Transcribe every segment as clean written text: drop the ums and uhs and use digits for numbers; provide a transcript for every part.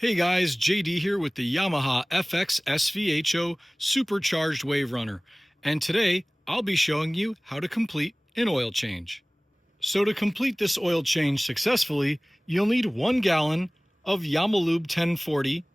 Hey guys, JD here with the Yamaha FX SVHO Supercharged WaveRunner, and today I'll be showing you how to complete an oil change. So to complete this oil change successfully, you'll need 1 gallon of Yamaha 1040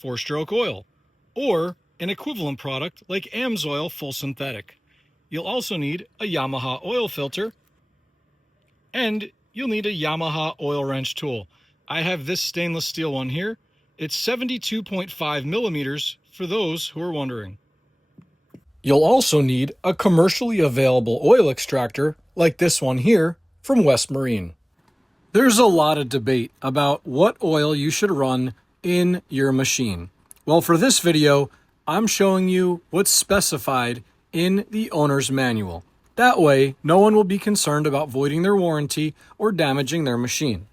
4-stroke oil, or an equivalent product like AMSOIL Full Synthetic. You'll also need a Yamaha oil filter, and you'll need a Yamaha oil wrench tool. I have this stainless steel one here. It's 72.5 millimeters for those who are wondering. You'll also need a commercially available oil extractor like this one here from West Marine. There's a lot of debate about what oil you should run in your machine. Well, for this video, I'm showing you what's specified in the owner's manual. That way, no one will be concerned about voiding their warranty or damaging their machine.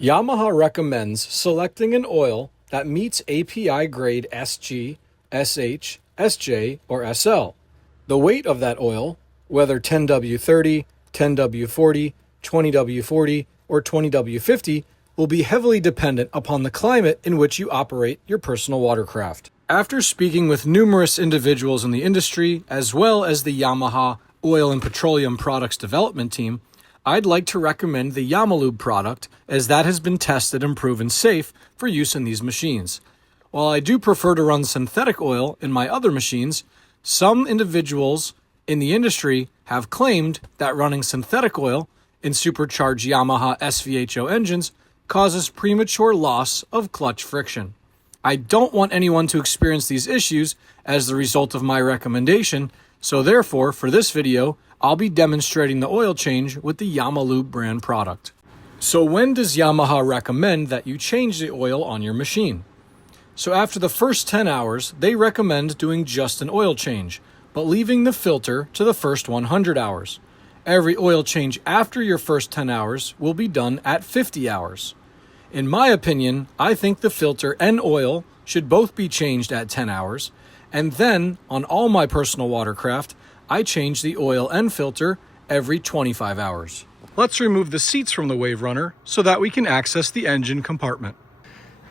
Yamaha recommends selecting an oil that meets API grade SG, SH, SJ, or SL. The weight of that oil, whether 10W30, 10W40, 20W40, or 20W50, will be heavily dependent upon the climate in which you operate your personal watercraft. After speaking with numerous individuals in the industry, as well as the Yamaha Oil and Petroleum Products Development Team, I'd like to recommend the Yamalube product, as that has been tested and proven safe for use in these machines. While I do prefer to run synthetic oil in my other machines, some individuals in the industry have claimed that running synthetic oil in supercharged Yamaha SVHO engines causes premature loss of clutch friction. I don't want anyone to experience these issues as the result of my recommendation, so therefore, for this video, I'll be demonstrating the oil change with the Yamalube brand product. So when does Yamaha recommend that you change the oil on your machine? So after the first 10 hours, they recommend doing just an oil change, but leaving the filter to the first 100 hours. Every oil change after your first 10 hours will be done at 50 hours. In my opinion, I think the filter and oil should both be changed at 10 hours, and then on all my personal watercraft, I change the oil and filter every 25 hours. Let's remove the seats from the WaveRunner so that we can access the engine compartment.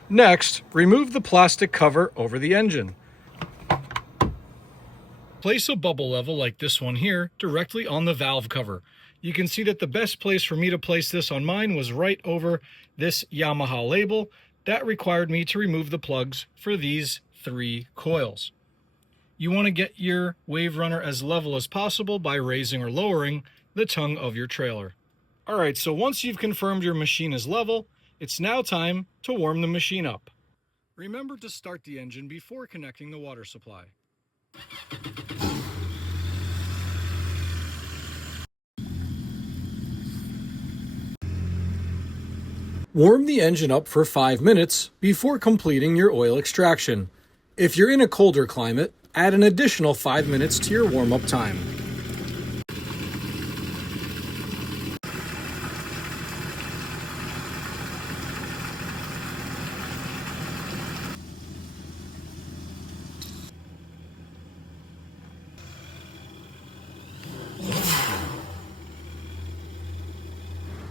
Next, remove the plastic cover over the engine. Place a bubble level like this one here directly on the valve cover. You can see that the best place for me to place this on mine was right over this Yamaha label. That required me to remove the plugs for these 3 coils. You want to get your WaveRunner as level as possible by raising or lowering the tongue of your trailer. Alright, so once you've confirmed your machine is level, it's now time to warm the machine up. Remember to start the engine before connecting the water supply. Warm the engine up for 5 minutes before completing your oil extraction. If you're in a colder climate, add an additional 5 minutes to your warm-up time.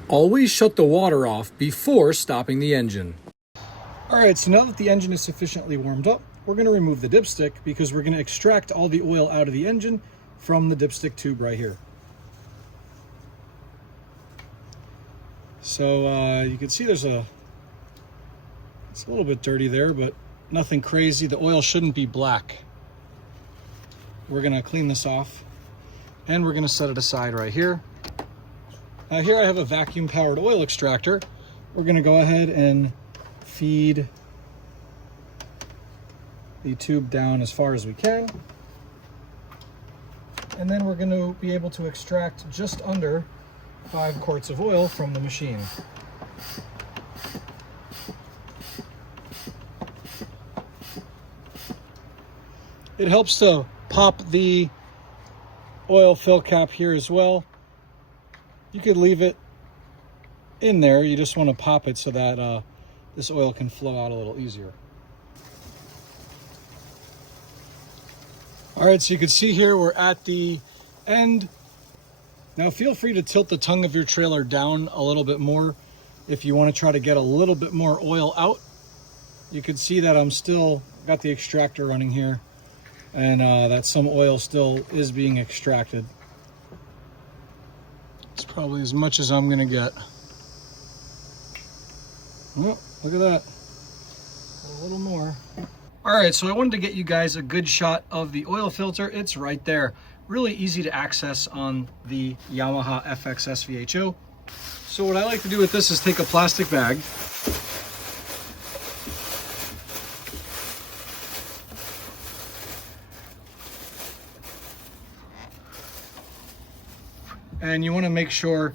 Always shut the water off before stopping the engine. Alright, so now that the engine is sufficiently warmed up, we're going to remove the dipstick because we're going to extract all the oil out of the engine from the dipstick tube right here. So you can see it's a little bit dirty there, but nothing crazy. The oil shouldn't be black. We're going to clean this off and we're going to set it aside right here. Now here I have a vacuum powered oil extractor. We're going to go ahead and feed the tube down as far as we can, and then we're going to be able to extract just under 5 quarts of oil from the machine. It helps to pop the oil fill cap here as well. You could leave it in there, you just want to pop it so that this oil can flow out a little easier. Alright, so you can see here we're at the end. Now feel free to tilt the tongue of your trailer down a little bit more if you want to try to get a little bit more oil out. you can see that I'm still got the extractor running here, and that some oil still is being extracted. It's probably as much as I'm gonna get. Oh, look at that. A little more. All right, so I wanted to get you guys a good shot of the oil filter. It's right there. Really easy to access on the Yamaha FX SVHO. So what I like to do with this is take a plastic bag, and you want to make sure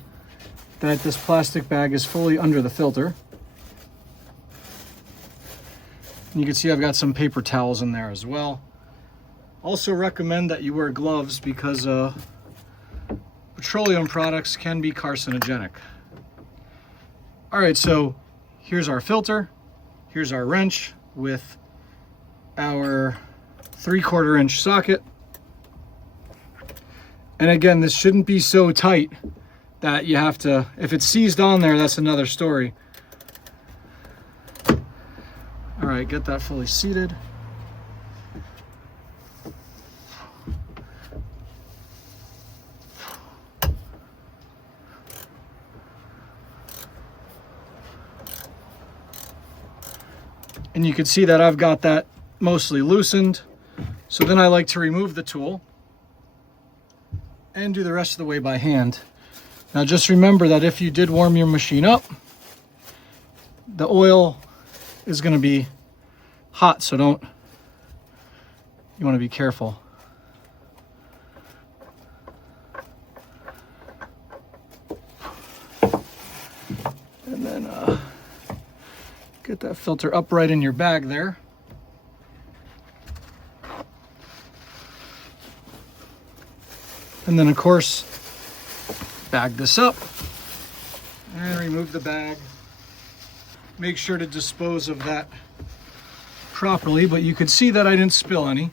that this plastic bag is fully under the filter. And you can see I've got some paper towels in there as well. Also recommend that you wear gloves because petroleum products can be carcinogenic. All right, so here's our filter. Here's our wrench with our 3/4 inch socket. And again, this shouldn't be so tight that you have to, if it's seized on there, that's another story. All right, get that fully seated. And you can see that I've got that mostly loosened. So then I like to remove the tool and do the rest of the way by hand. Now just remember that if you did warm your machine up, the oil is going to be hot, so you want to be careful. And then get that filter upright in your bag there. And then of course, bag this up and remove the bag. Make sure to dispose of that properly, but you could see that I didn't spill any.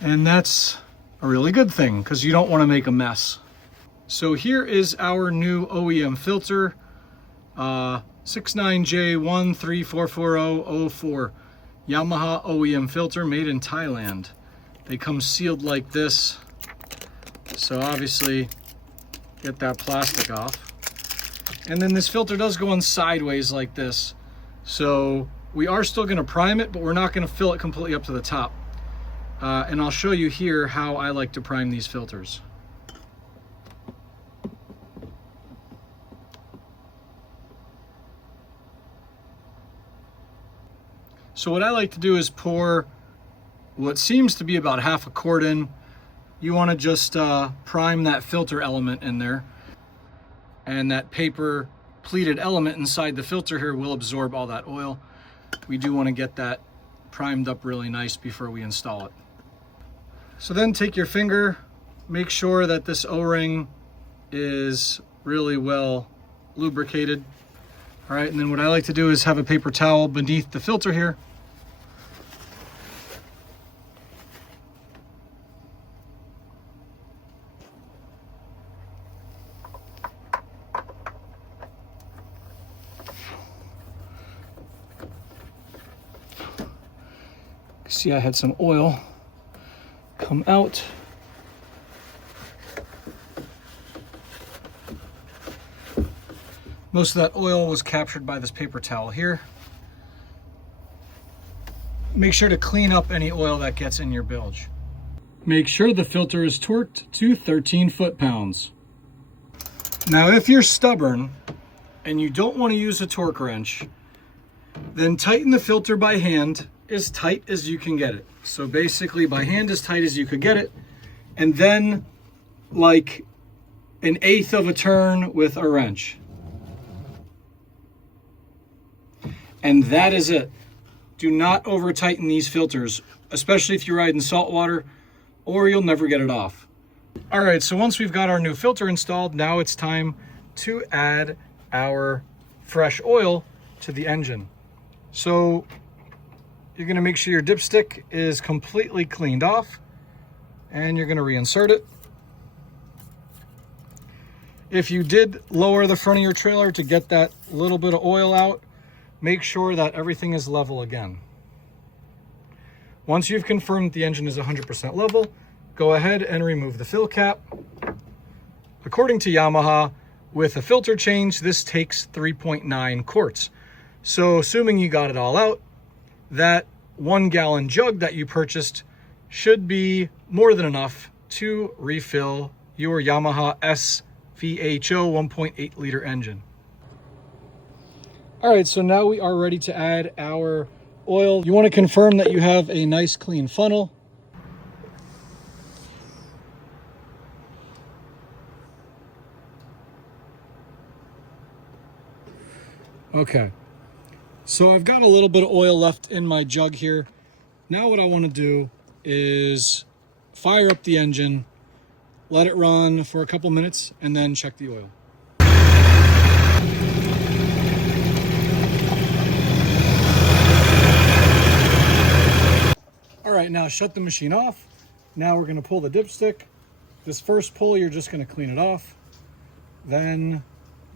And that's a really good thing because you don't want to make a mess. So here is our new OEM filter, 69J1344004 Yamaha OEM filter made in Thailand. They come sealed like this. So obviously get that plastic off. And then this filter does go on sideways like this. So we are still going to prime it, but we're not going to fill it completely up to the top. And I'll show you here how I like to prime these filters. So what I like to do is pour what seems to be about half a quart in. You want to just prime that filter element in there. And that paper pleated element inside the filter here will absorb all that oil. We do want to get that primed up really nice before we install it. So then take your finger, make sure that this O-ring is really well lubricated. All right, and then what I like to do is have a paper towel beneath the filter here. See, I had some oil come out. Most of that oil was captured by this paper towel here. Make sure to clean up any oil that gets in your bilge. Make sure the filter is torqued to 13 foot-pounds. Now, if you're stubborn and you don't want to use a torque wrench, then tighten the filter by hand as tight as you can get it. So basically by hand as tight as you could get it, and then like 1/8 of a turn with a wrench. And that is it. Do not over tighten these filters, especially if you ride in salt water, or you'll never get it off. All right, so once we've got our new filter installed, now it's time to add our fresh oil to the engine. So you're gonna make sure your dipstick is completely cleaned off, and you're gonna reinsert it. If you did lower the front of your trailer to get that little bit of oil out, make sure that everything is level again. Once you've confirmed the engine is 100% level, go ahead and remove the fill cap. According to Yamaha, with a filter change, this takes 3.9 quarts. So assuming you got it all out, that 1 gallon jug that you purchased should be more than enough to refill your Yamaha SVHO 1.8 liter engine. All right, so now we are ready to add our oil. You want to confirm that you have a nice clean funnel. Okay, so I've got a little bit of oil left in my jug here. Now what I want to do is fire up the engine, let it run for a couple minutes, and then check the oil. All right, now shut the machine off. Now we're going to pull the dipstick. This first pull, you're just going to clean it off. Then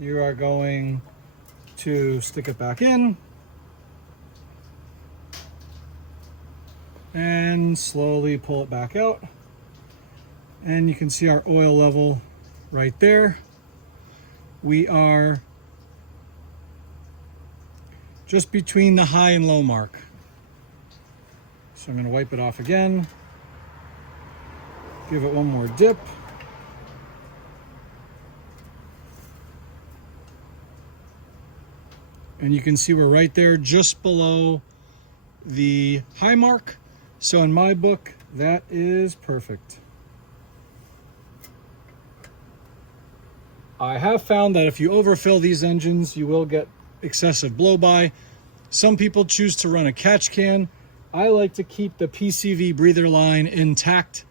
you are going to stick it back in and slowly pull it back out. And you can see our oil level right there. We are just between the high and low mark. So I'm going to wipe it off again, give it one more dip. And you can see we're right there just below the high mark. So in my book, that is perfect. I have found that if you overfill these engines, you will get excessive blow-by. Some people choose to run a catch can. I like to keep the PCV breather line intact.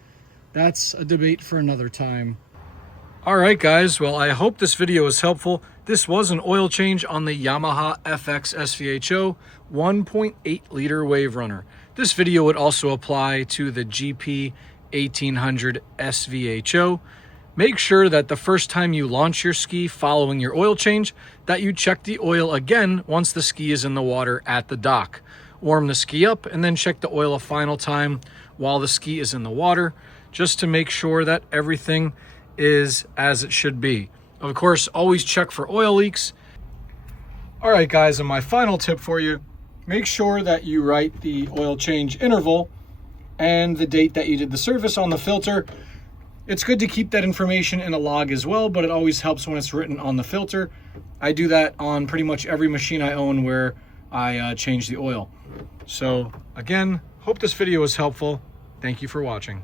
That's a debate for another time. All right, guys. Well, I hope this video was helpful. This was an oil change on the Yamaha FX SVHO 1.8 liter WaveRunner. This video would also apply to the GP 1800 SVHO. Make sure that the first time you launch your ski following your oil change, that you check the oil again once the ski is in the water at the dock. Warm the ski up and then check the oil a final time while the ski is in the water, just to make sure that everything is as it should be. Of course, always check for oil leaks. All right, guys, and my final tip for you, make sure that you write the oil change interval and the date that you did the service on the filter. It's good to keep that information in a log as well, but it always helps when it's written on the filter. I do that on pretty much every machine I own where I change the oil. So again, hope this video was helpful. Thank you for watching.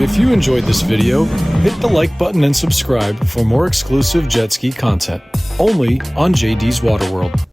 If you enjoyed this video, hit the like button and subscribe for more exclusive jet ski content, only on JD's Water World.